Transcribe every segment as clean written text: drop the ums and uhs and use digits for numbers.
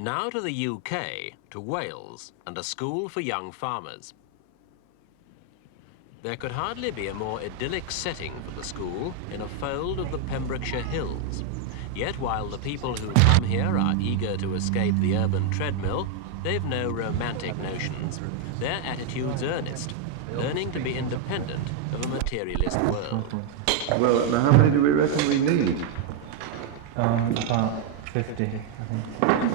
Now to the UK, to Wales, and a school for young farmers. There could hardly be a more idyllic setting for the school in a fold of the Pembrokeshire hills. Yet while the people who come here are eager to escape the urban treadmill, they've no romantic notions. Their attitude's earnest, learning to be independent of a materialist world. Well, now how many do we reckon we need? About 50, I think.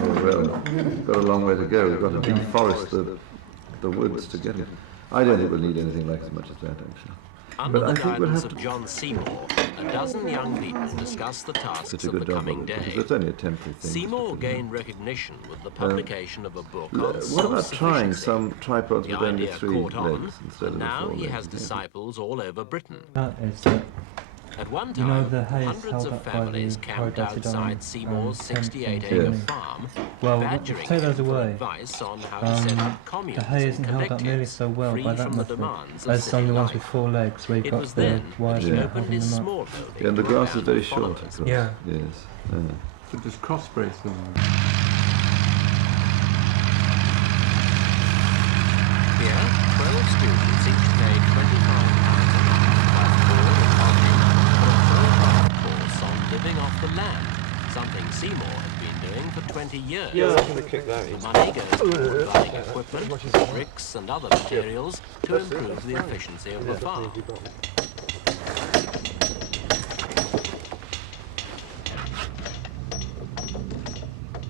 Oh, well, we've got a long way to go. We've got a big forest, the woods to get it. I don't think we'll need anything like as much as that, actually. Under the guidance of John Seymour, a dozen young people discuss the tasks of the coming day. It's only a temporary thing. Seymour gained recognition with the publication of a book on what about trying Self-Sufficiency? some tripods The with only idea 3 caught on, legs instead and of the 4 now legs? he has disciples all over Britain. That is At one You know, time, the hay is hundreds held of up by families the camped corrugated iron, outside Seymour's fencing 68-acre thing. farm, Well, badgering take him those for away. advice on how to set up communes the hay and isn't held up nearly collectives, so well free by that from the method demands of as some of city the ones life. with 4 legs where you've It got was the then that wires he holding opened his them up. small building. Yeah, and the to grass allow is very the short, followers. of course. Yeah. Yes. So just cross-brace them. Here, 12 students each pay £25 a month plus board and lodging for a full-time course on living off the land, something Seymour has been doing for 20 years. The money goes toward buying equipment, bricks and other materials to improve the efficiency of the farm.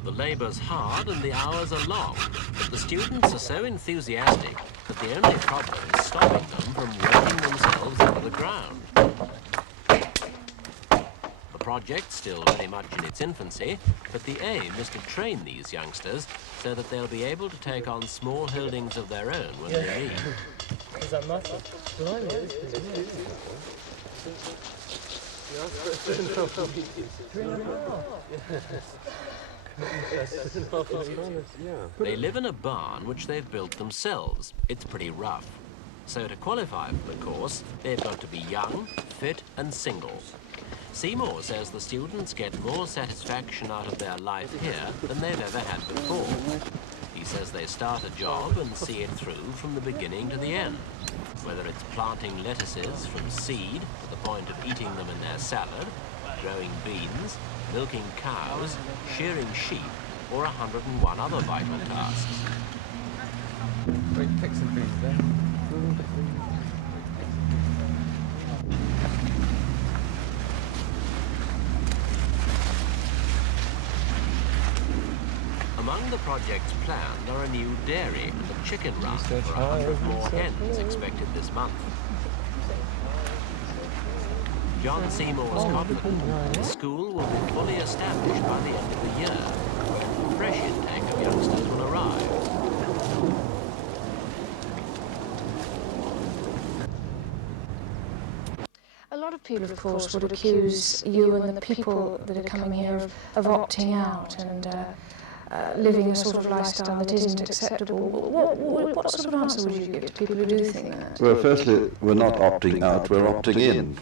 The labour's hard and the hours are long, but the students are so enthusiastic that the only problem is stopping them from working themselves into the ground. The project's still very much in its infancy, but the aim is to train these youngsters so that they'll be able to take on small holdings of their own when they need. Is that massive? They live in a barn which they've built themselves. It's pretty rough. So to qualify for the course, they've got to be young, fit and single. Seymour says the students get more satisfaction out of their life here than they've ever had before. He says they start a job and see it through from the beginning to the end. Whether it's planting lettuces from seed to the point of eating them in their salad, growing beans, milking cows, shearing sheep, or 101 other vital tasks. Wait, pick some beans there. Among the projects planned are a new dairy and a chicken run for 100 more hens expected this month. John Seymour's confident the school will be fully established by the end of the year, when a fresh intake of youngsters will arrive. A lot of people, of course, would accuse you and the people that are coming here of opting out and living a sort of lifestyle that isn't acceptable. What sort of answer would you give to people who do think that? Well, firstly, we're not opting out, we're opting in.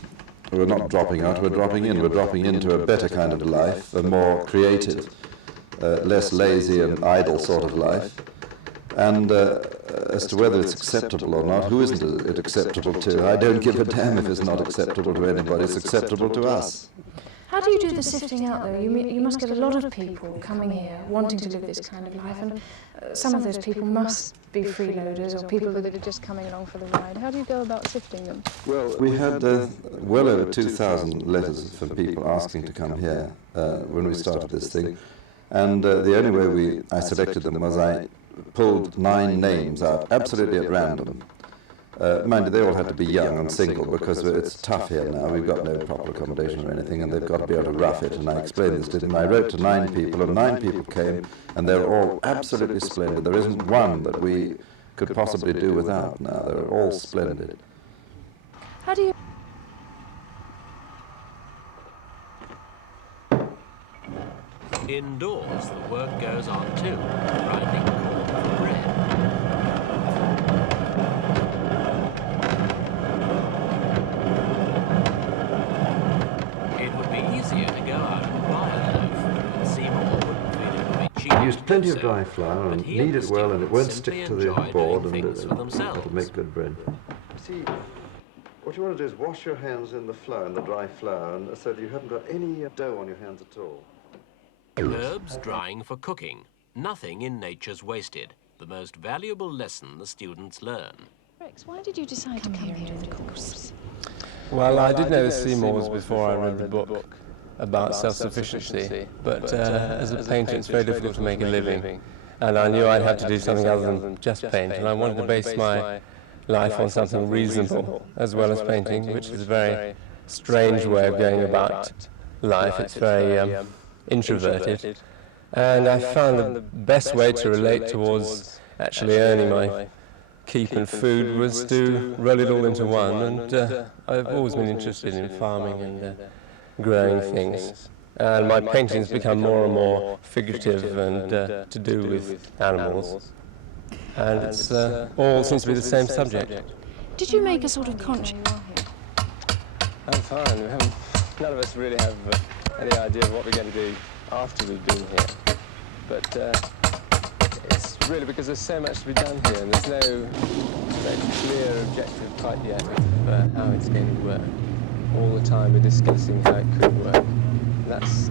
We're not dropping out, we're dropping in. We're dropping into a better kind of life, a more creative, less lazy and idle sort of life. And as to whether it's acceptable or not, who isn't it acceptable to? I don't give a damn if it's not acceptable to anybody, it's acceptable to us. How do you do the sifting out, though? You must get a lot of people coming here wanting to live this kind of life, and some of those people must be freeloaders or people that are just coming along for the ride. How do you go about sifting them? Well, we had well over 2,000 letters from people asking to come here when we started this thing, and the only way I selected them was I pulled 9 names out, absolutely at random. Mind you, they all had to be young and single because it's tough here now. We've got no proper accommodation or anything, and they've got to be able to rough it, and I explained this to them. I wrote to 9 people, and 9 people came, and they're all absolutely splendid. There isn't one that we could possibly do without now. They're all splendid. How do you... Indoors, the work goes on too, grinding corn for bread. It would be easier to go out and buy a loaf, but Seymour wouldn't feel it would be cheap We used plenty of dry flour But and he and knead the it well, and it won't students stick to simply the enjoy board, doing and things for themselves. it'll make good bread. See, what you want to do is wash your hands in the flour, in the dry flour, and so that you haven't got any dough on your hands at all. Herbs drying for cooking. Nothing in nature's wasted. The most valuable lesson the students learn. Rex, why did you decide to come here and do the course? Well, I did know the Seymours before I read the book about self-sufficiency, but as a painter it's very difficult to make a living, and I knew I'd have to do something other than just paint, and I wanted to base my life on something reasonable as well as painting, which is a very strange way of going about life. It's very introverted, and I found the best way to relate towards actually earning my keep and food was to roll it all into one, and I've always been interested in farming and growing things. And my paintings become more and more figurative and to do with animals. And it's all seems to be the same subject. Did you make a sort of conscious... I'm fine. None of us really have any idea of what we're going to do after we've been here. But it's really because there's so much to be done here, and there's no clear objective quite yet of how it's going to work. All the time we're discussing how it could work.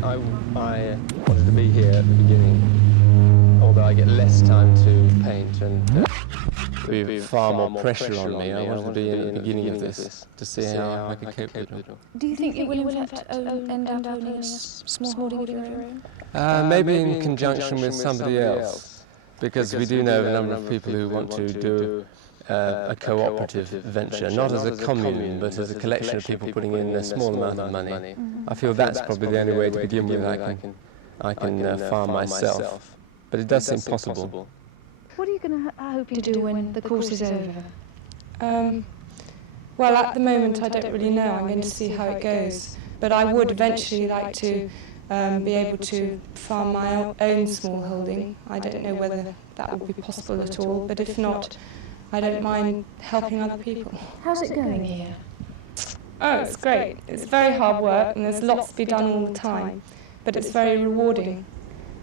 I wanted to be here at the beginning, although I get less time to paint and there'll be far more pressure on me. I wanted to be in the beginning of this to see how I could cope with it. Do you think you will in fact end up owning a small holding of your own? Maybe in conjunction with somebody else, because we do know a number of people who want to do a cooperative venture, not as a commune, but as a collection of people putting in a small amount of money. I feel that's probably the only way to begin with. I can farm myself, but it does seem possible. What are you hoping to do when the course is over? Well, at the moment I don't really know. I'm going to see how it goes. But I would eventually like to be able to farm my own small holding. I don't know whether that would be possible at all, but if not, I don't mind helping other people. How's it going here? Oh, it's great. It's very hard work and there's lots to be done all the time, but it's very rewarding.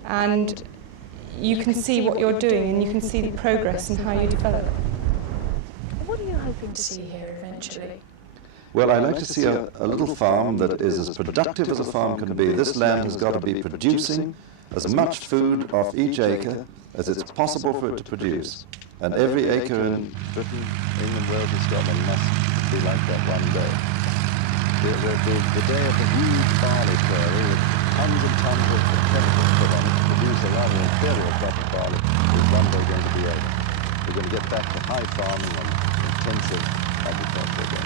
And you can see what you're doing and you can see the progress and how you develop. What are you hoping to see here eventually? Well, I like to see a little farm that is as productive as a farm can be. This land has got to be producing as much food off each acre as it's possible for it to produce. And every acre in Britain, England, Wales and Scotland must be like that one day. The day of the huge barley prairie with tons and tons of chemicals put on it to produce a rather inferior crop of barley is one day going to be over. We're going to get back to high farming and intensive agriculture again.